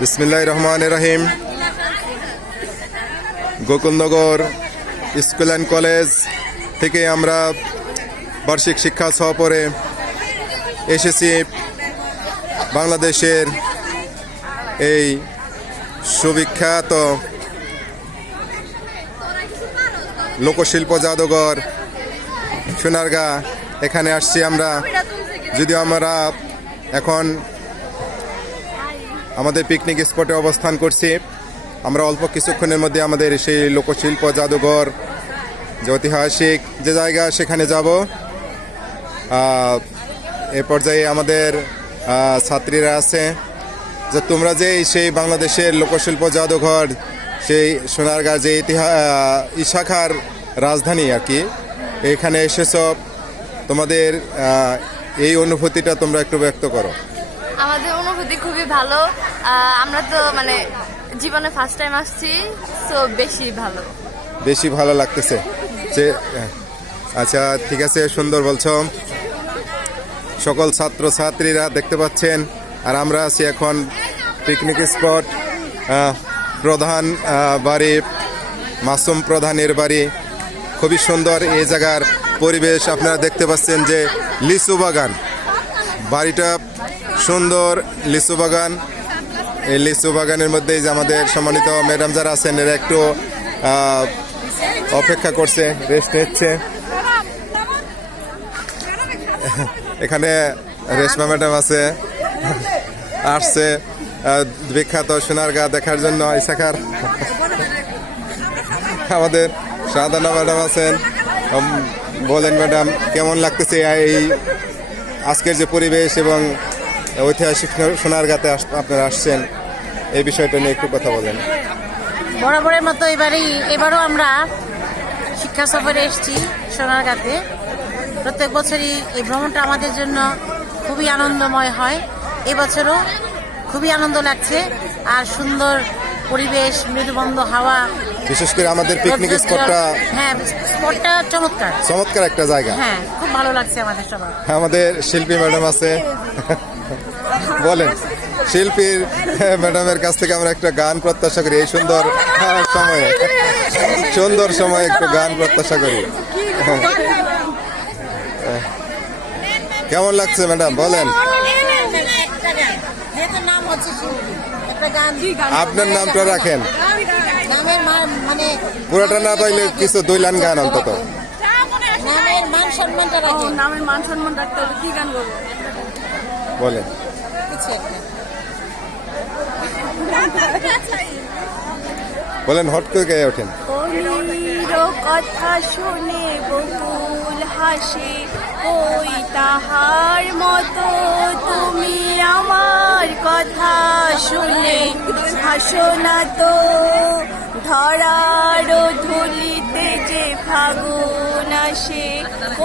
বিসমিল্লাহির রহমানির রহিম। Gokulnagar school and college থেকে আমরা বার্ষিক শিক্ষা সফরে এসেছি বাংলাদেশের এই সুবিখ্যাত লোকশিল্প জাদুঘর সোনারগাঁ। এখানে আসছি আমরা, যদিও আমরা এখন আমাদের পিকনিক স্পটে অবস্থান করছি। আমরা অল্প কিছুক্ষণের মধ্যে আমাদের সেই লোকশিল্প জাদুঘর যে ঐতিহাসিক যে জায়গা সেখানে যাব। এ পর্যায়ে আমাদের ছাত্রীরা আছে যে তোমরা যে সেই বাংলাদেশের লোকশিল্প জাদুঘর, সেই সোনারগাঁ যে শাখার রাজধানী আর কি, এখানে এসেছ, তোমাদের এই অনুভূতিটা তোমরা একটু ব্যক্ত করো। আমাদের অনুভূতি খুবই ভালো। আমরা তো জীবনে ফার্স্ট টাইম আসছি, সো বেশি ভালো লাগতেছে যে আচ্ছা ঠিক আছে, সুন্দর বলছো। সকল ছাত্র ছাত্রীরা দেখতে পাচ্ছেন, আর আমরা আছি এখন পিকনিক স্পট প্রধান বাড়ি, মাসুম প্রধানের বাড়ি। খুবই সুন্দর এই জায়গার পরিবেশ। আপনারা দেখতে পাচ্ছেন যে লিচু বাগান, বাড়িটা সুন্দর লিচু বাগান। এই লিচু বাগানের মধ্যেই যে আমাদের সম্মানিত ম্যাডাম যারা আছেন এরা একটু অপেক্ষা করছে, রেস্ট নিচ্ছে। এখানে রেশমা ম্যাডাম আছে, আসছে বিখ্যাত সোনারগাঁ দেখার জন্য এই শাখার। আমাদের শাহাদানা ম্যাডাম আছেন। বলেন ম্যাডাম, কেমন লাগতেছে এই আজকের যে পরিবেশ এবং ঐতিহাসিক সোনারগাঁতে আপনারা আসছেন, এই বিষয়টা নিয়ে একটু কথা বলেন। বরাবরের মতো এবারও আমরা শিক্ষা সফরে এসেছি সোনারগাঁতে। প্রত্যেক বছরই এই ভ্রমণটা আমাদের জন্য খুবই আনন্দময় হয়। এবছরও খুবই আনন্দ লাগছে, আর সুন্দর পরিবেশ, মৃদুবন্ধ হাওয়া। বিশেষ করে আমাদের পিকনিক স্পটটা, হ্যাঁ স্পটটা চমৎকার একটা জায়গা। হ্যাঁ, খুব ভালো লাগছে আমাদের সবার। আমাদের শিল্পী ম্যাডাম আছে, বলেন শিল্পীর ম্যাডামের কাছ থেকে আমরা একটা গান প্রত্যাশা করি। এই সুন্দর সময় একটু গান প্রত্যাশা করি। কেমন লাগছে ম্যাডাম বলেন? আপনার নামটা রাখেন, পুরোটা না পাইলে কিছু 2 লাইন গান অন্তত। নামের মান সম্মানটা রাখেন। নামের মান সম্মান রাখতে হবে, কি গান বলবো বলেন? বলেন, হট করে গায়ে ওঠেন। কথা শুনে বকুল হাসে, ওই তাহার মতো তুমি আমার কথা শুনে হাসো না তো। ধরার ধুলিতে যে ফাগুন আসে,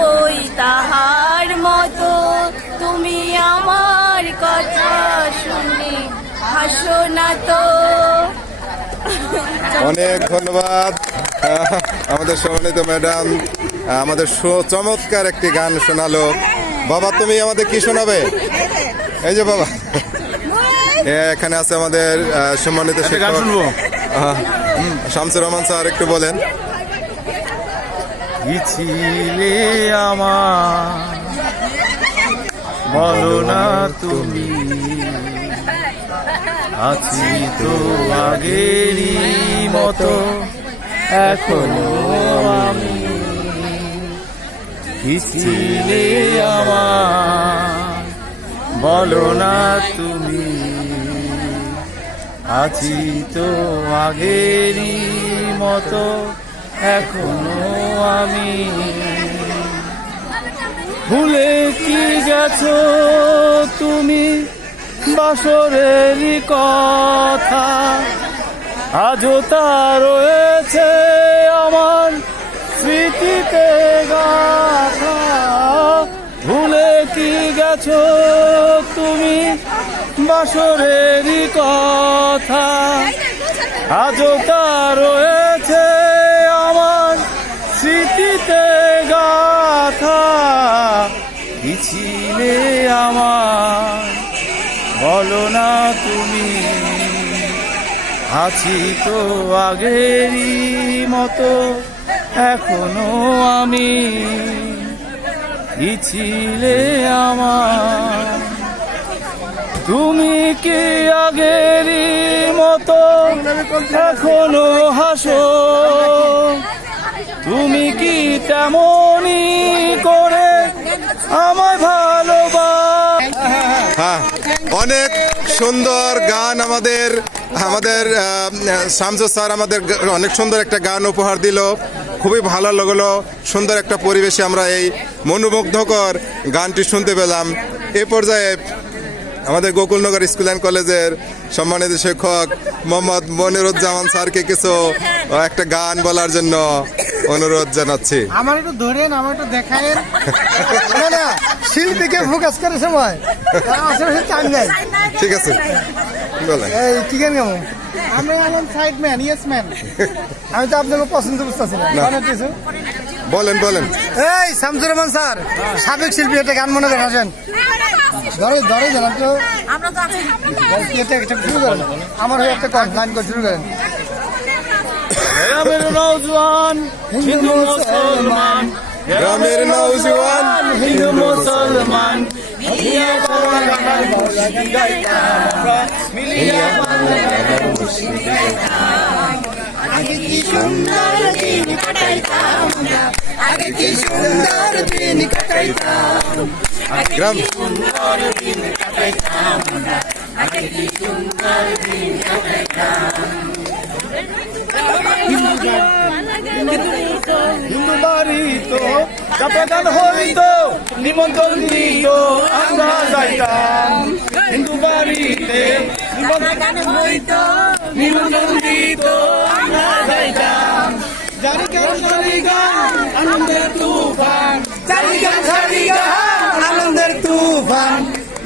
ওই তাহার মতো তুমি আমার কথা শুনে হাসো না তো। অনেক ধন্যবাদ আমাদের সম্মানিত ম্যাডাম, আমাদের চমৎকার একটি গান শোনালো। বাবা, তুমি আমাদের কি শোনাবে? এই যে বাবা এখানে আছে আমাদের সম্মানিত শিক্ষক শামসুর রহমান স্যার, একটু বলেন। ছিলে আমার, বলো না তুমি, আছি তো আগেরই মতো এখনো আমি। ছিলে আমার, বলো না তুমি, আছি তো আগেরই মতো এখনো আমি। ভুলে কি গেছো তুমি বাসরেরই কথা, আজও তা রয়েছে আমার স্মৃতিতে গাথা। ভুলে কি গেছো তুমি বাসরেরই কথা, আজও তা রয়েছে আমার স্মৃতিতে গাথা। কি ছিলে আমার, বলো না তুমি। আছি তো আগেরই মতো এখনো আমি, কি ছিলে আমার। তুমি কি আগেরই মতো এখনো হাসো, তুমি কি তেমনই করে আমায় ভালোবাসো। হ্যাঁ, অনেক সুন্দর গান আমাদের শামসু স্যার আমাদের অনেক সুন্দর একটা গান উপহার দিল, খুবই ভালো লাগলো। সুন্দর একটা পরিবেশে আমরা এই মনোমুগ্ধকর গানটি শুনতে পেলাম। এ পর্যায়ে আমাদের গোকুলনগর স্কুল অ্যান্ড কলেজের সম্মানিত শিক্ষক মোহাম্মদ মনিরুজ্জামান স্যারকে কিছু একটা গান বলার জন্য অনুরোধ জানাচ্ছি। আমার একটু ধরেন, আমার একটু দেখায়েন। না না, শিল্পীকে ফোকাস করে সময় আসলে টাইম নাই। ঠিক আছে, বলেন। এই কি গান গাবো? আমরা এখন সাইড ম্যান, ইয়েস ম্যান। আমি তো আপনাকে পছন্দ বুঝতেছি না। বলেন বলেন। এই শামসুর রহমান স্যার, সাবেক শিল্পী, একটা গান মনে করে আসেন। ধরে ধরে জানান তো, শুরু করেন। আমার হয়ে একটা লাইন করে শুরু করেন। গ্রামের নওজোয়ান হিন্দু মুসলমান, গ্রামের নওজোয়ান হিন্দু মুসলমান মিলিয়া বাংলা গানের মুর্শিদি গাইতাম, মিলিয়া বাংলা গানের মুর্শিদি গাইতাম। আগে কি সুন্দর দিন কাটাইতাম, আগে কি সুন্দর দিন কাটাইতাম, গ্রাম সুন্দর দিন কাটাইতাম, আগে কি সুন্দর দিন কাটাইতাম। হিন্দু বাড়ি তো চাপাগান হইতো, নিমন্ত্রণ দিত আমরা যাইতাম। হিন্দু বাড়িতে নিমন্ত্রণ হইতো, নিমন্ত্রণ দিত আমরা যাইতাম। জারি গান সারি গান আনন্দের তুফান, জারি গান সারি গান আনন্দের তুফান,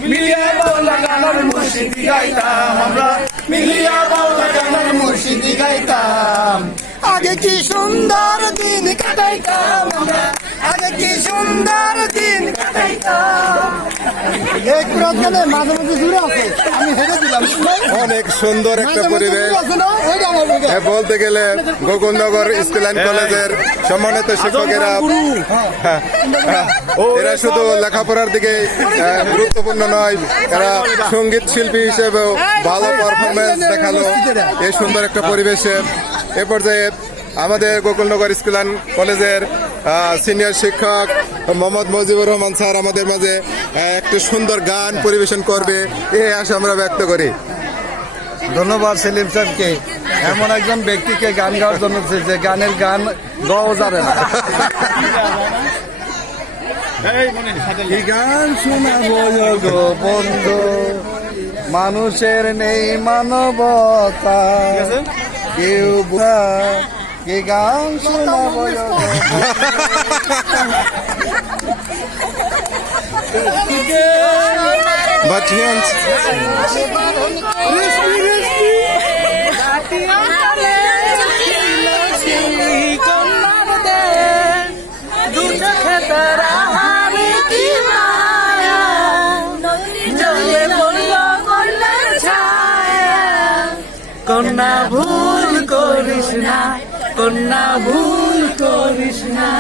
মিলিয়া বাউলা গানের মুর্শিদি গাইতাম আমরা, মিলিয়া বাউলা গানের মুর্শিদি গাইতাম। আগে কি সুন্দর দিন কাটাইতাম আমরা, আগে কি সুন্দর দিন কাটাইতাম। এই কুরাত গানে মাঝে মাঝে জুড়ে আছে, আমি হেরে দিলাম। অনেক সুন্দর একটা পরিবেশ। বলতে গেলে গোকুলনগর স্কুল অ্যান্ড কলেজের সম্মানিত শিক্ষকেরা এরা শুধু লেখাপড়ার দিকে গুরুত্বপূর্ণ নয়, এরা সঙ্গীত শিল্পী হিসেবেও ভালো পারফরমেন্স দেখালো এই সুন্দর একটা পরিবেশে। এ পর্যায়ে আমাদের গোকুলনগর স্কুল অ্যান্ড কলেজের সিনিয়র শিক্ষক মোহাম্মদ মুজিবুর রহমান স্যার আমাদের মাঝে একটা সুন্দর গান পরিবেশন করবে, এই আশা আমরা ব্যক্ত করি। ধন্যবাদ সেলিম সাহেবকে, এমন একজন ব্যক্তিকে গান গাওয়ার জন্য, যে গানের গান গাওয়া যাবে না। কি গান শোনাবো গো বন্ধু, মানুষের নেই মানবতা, কেউ বুঝা, কি গান শোনাবো Batians. কন্যা ভুল করিস না, কন্যা ভুল করিস না,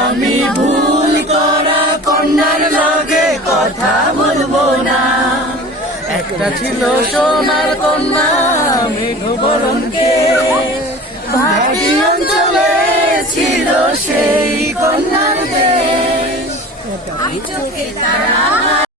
আমি ভুল করা কন্যার লগে কথা বলবো না। একটা ছিল সোনার কন্যা মেঘবরণকে, ভাটি অঞ্চলে ছিল সেই কন্যার দেশ।